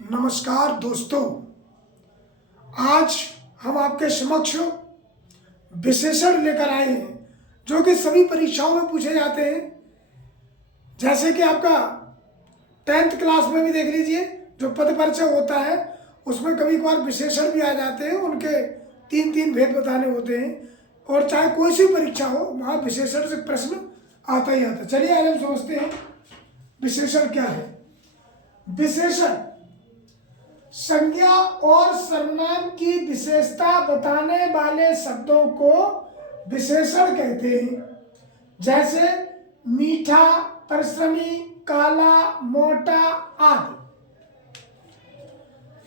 नमस्कार दोस्तों, आज हम आपके समक्ष विशेषण लेकर आए हैं जो कि सभी परीक्षाओं में पूछे जाते हैं। जैसे कि आपका 10th क्लास में भी देख लीजिए, जो पद परिचय होता है उसमें कभी कभार विशेषण भी आ जाते हैं, उनके तीन तीन भेद बताने होते हैं। और चाहे कोई सी परीक्षा हो, वहाँ विशेषण से प्रश्न आता ही आता है। चलिए आज हम समझते हैं विशेषण क्या है। विशेषण संज्ञा और सर्वनाम की विशेषता बताने वाले शब्दों को विशेषण कहते हैं। जैसे मीठा, परिश्रमी, काला, मोटा आदि,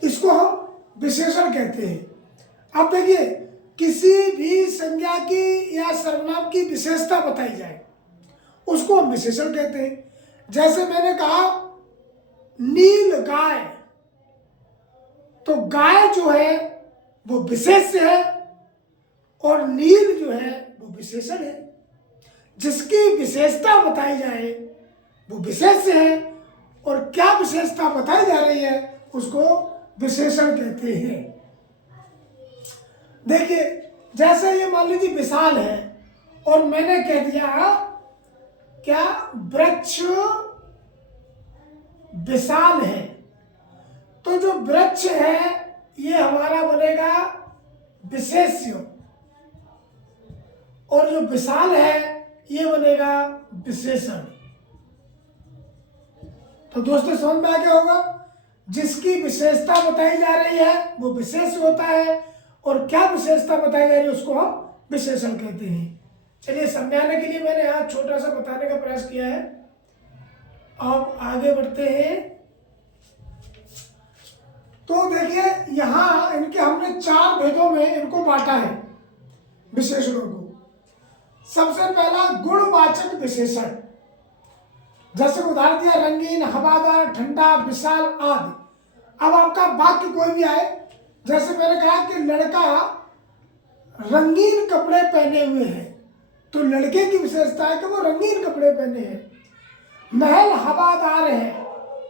इसको हम विशेषण कहते हैं। अब देखिए, किसी भी संज्ञा की या सर्वनाम की विशेषता बताई जाए उसको हम विशेषण कहते हैं। जैसे मैंने कहा नील गाय, तो गाय जो है वो विशेष्य है और नील जो है वो विशेषण है। जिसकी विशेषता बताई जाए वो विशेष्य है और क्या विशेषता बताई जा रही है उसको विशेषण कहते हैं। देखिए, जैसे ये मान लीजिए विशाल है और मैंने कह दिया क्या वृक्ष विशाल है, तो जो वृक्ष है ये हमारा बनेगा विशेष्य और जो विशाल है ये बनेगा विशेषण। तो दोस्तों समझ में आ गया होगा, जिसकी विशेषता बताई जा रही है वो विशेष होता है और क्या विशेषता बताई जा रही है उसको हम विशेषण कहते हैं। चलिए, समझाने के लिए मैंने यहाँ छोटा सा बताने का प्रयास किया है। अब आगे बढ़ते हैं। तो देखिए, यहाँ इनके हमने 4 भेदों में इनको बांटा है विशेषणों को। सबसे पहला गुणवाचक विशेषण, जैसे उदाहरण दिया रंगीन, हवादार, ठंडा, विशाल आदि। अब आपका वाक्य कोई भी आए, जैसे मैंने कहा कि लड़का रंगीन कपड़े पहने हुए है, तो लड़के की विशेषता है कि वो रंगीन कपड़े पहने हैं। महल हवादार है,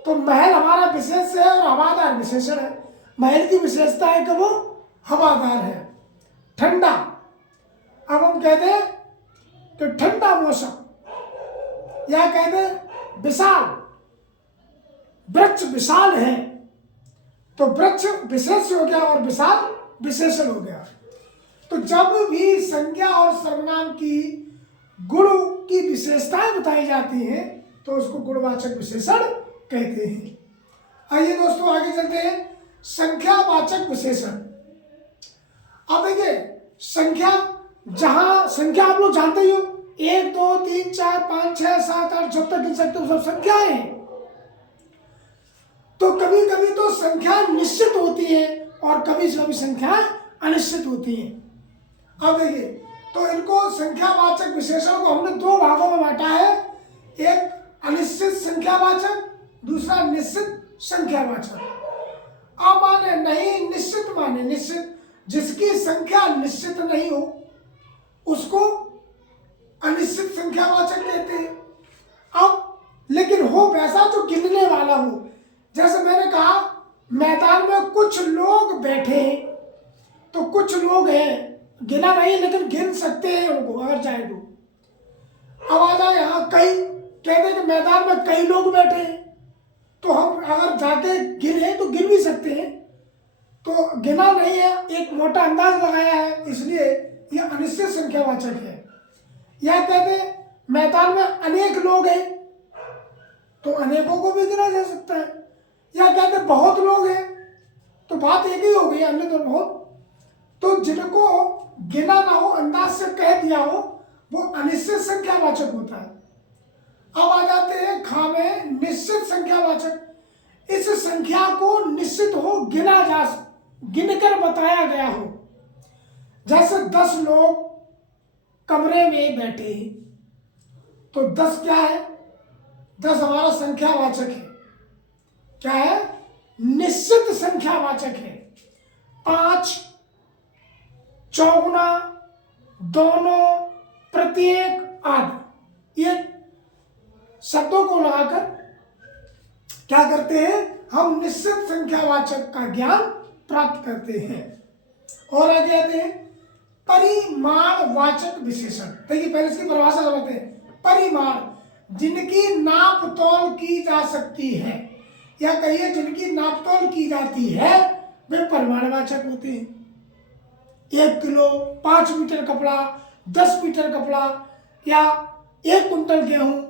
तो महल हमारा विशेष है और हवादार विशेषण है। महल की विशेषता है कि वो हवादार है। ठंडा, अब हम कहते हैं कि ठंडा मौसम, या कहते हैं विशाल, वृक्ष विशाल है, तो वृक्ष विशेष हो गया और विशाल विशेषण हो गया। तो जब भी संज्ञा और सर्वनाम की गुण की विशेषताएं बताई जाती हैं तो उसको गुणवाचक विशेषण कहते हैं। आइए दोस्तों आगे चलते हैं। संख्यावाचक विशेषण। अब देखिए, संख्या, जहां संख्या आप लोग जानते ही हो, 1 2 3 4 5 6 7 8 जब तक गिन सकते हो सब संख्याएं हैं। तो कभी कभी तो संख्या निश्चित होती है और कभी कभी संख्याएं अनिश्चित होती हैं। अब देखिए, तो इनको संख्यावाचक विशेषण को हमने 2 भागों में बांटा है। एक अनिश्चित संख्यावाचक, दूसरा निश्चित संख्यावाचक। अब माने नहीं, निश्चित माने निश्चित, जिसकी संख्या निश्चित नहीं हो उसको अनिश्चित संख्यावाचक कहते हैं। अब लेकिन हो वैसा जो गिनने वाला हो, जैसे मैंने कहा मैदान में कुछ लोग बैठे हैं, तो कुछ लोग हैं, गिना नहीं लेकिन गिन सकते हैं उनको अगर चाहे तो। अब आ जाए यहाँ कई, कहते हैं कि मैदान में कई लोग बैठे हैं, तो हम अगर जाके गिने तो गिन भी सकते हैं, तो गिना नहीं है, एक मोटा अंदाज लगाया है, इसलिए यह अनिश्चित संख्यावाचक है। या कहते हैं मैदान में अनेक लोग हैं, तो अनेकों को भी गिना जा सकता है। या कहते हैं बहुत लोग हैं, तो बात एक ही हो गई, अन्य तो बहुत। तो जिनको गिना ना हो, अंदाज से कह दिया हो, वो अनिश्चित संख्यावाचक होता है। अब आ जाते हैं खा में निश्चित संख्यावाचक। इस संख्या को निश्चित हो, गिनकर बताया गया हो। जैसे 10 लोग कमरे में बैठे हैं, तो 10 क्या है? 10 हमारा संख्यावाचक है। क्या है? निश्चित संख्यावाचक है। 5, चौगुना, दोनों, प्रत्येक आदि, ये शब्दों को लगाकर क्या करते हैं? हम निश्चित संख्यावाचक का ज्ञान प्राप्त करते हैं। और आगे आते हैं परिमाणवाचक विशेषण। देखिए पहले इसकी परिभाषा समझते हैं। परिमाण, जिनकी नाप तोल की जा सकती है, या कहिए जिनकी नाप तोल की जाती है, वे परिमाणवाचक होते हैं। 1 किलो, 5 मीटर कपड़ा, 10 मीटर कपड़ा या 1 कुंटल गेहूं,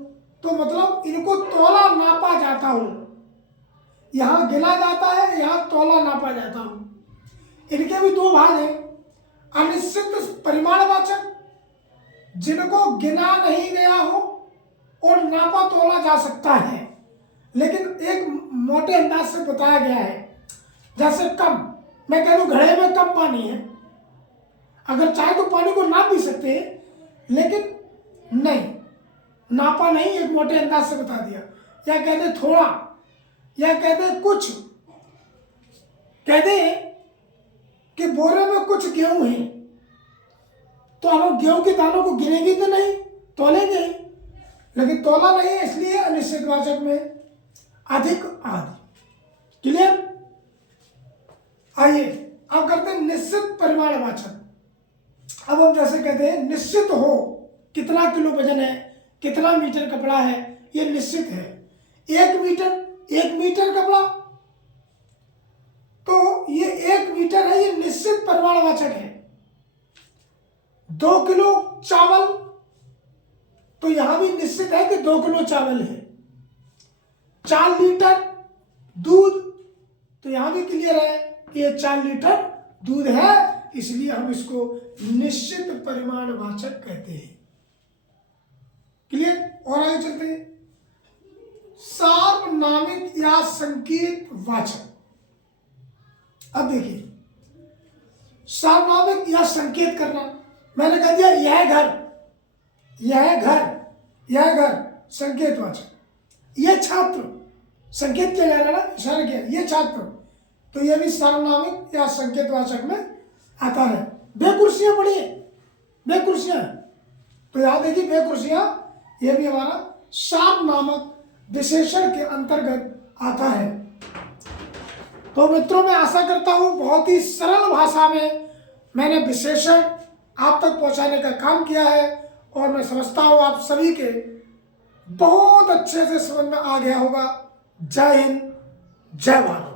तो मतलब इनको तोला नापा जाता हो। यहाँ गिना जाता है, यहाँ तोला नापा जाता हो। इनके भी दो भाग हैं। अनिश्चित परिमाणवाचक, जिनको गिना नहीं गया हो और नापा तोला जा सकता है, लेकिन एक मोटे अंदाज से बताया गया है। जैसे कम, मैं कह दूं घड़े में कम पानी है, अगर चाहे तो पानी को नाप भी सकते हैं, लेकिन नहीं, नापा नहीं, एक मोटे अंदाज से बता दिया। या कह दे थोड़ा, या कह दे कुछ, कह दे कि बोरे में कुछ गेहूं है, तो हम गेहूं के दानों को गिनेंगे तो नहीं, तोलेंगे, लेकिन तोला नहीं है, इसलिए अनिश्चितवाचक में अधिक आदि। क्लियर? आइए अब करते हैं निश्चित परिमाणवाचक। अब हम जैसे कहते हैं निश्चित हो, कितना किलो वजन है, कितना मीटर कपड़ा है, ये निश्चित है। 1 मीटर कपड़ा, तो ये 1 मीटर है, ये निश्चित परिमाणवाचक है। 2 किलो चावल, तो यहां भी निश्चित है कि 2 किलो चावल है। 4 लीटर दूध, तो यहां भी क्लियर है कि ये 4 लीटर दूध है, इसलिए हम इसको निश्चित परिमाणवाचक कहते हैं। क्लियर? और आगे चलते हैं सार्वनामिक या संकेत वाचक। अब देखिए, सार्वनामिक या संकेत करना, मैंने कह दिया यह घर, यह घर, यह घर, संकेतवाचक। यह छात्र, संकेत किया जा रहा है ना, इशारा किया, यह छात्र, तो यह भी सार्वनामिक या संकेतवाचक में आता है। बे कुर्सियां पड़ी, बे कुर्सियां, तो याद देखिए बे कुर्सियां, यह भी हमारा सार्वनामक विशेषण के अंतर्गत आता है। तो मित्रों, मैं आशा करता हूं बहुत ही सरल भाषा में मैंने विशेषण आप तक पहुंचाने का काम किया है, और मैं समझता हूं आप सभी के बहुत अच्छे से समझ में आ गया होगा। जय हिंद, जय भारत।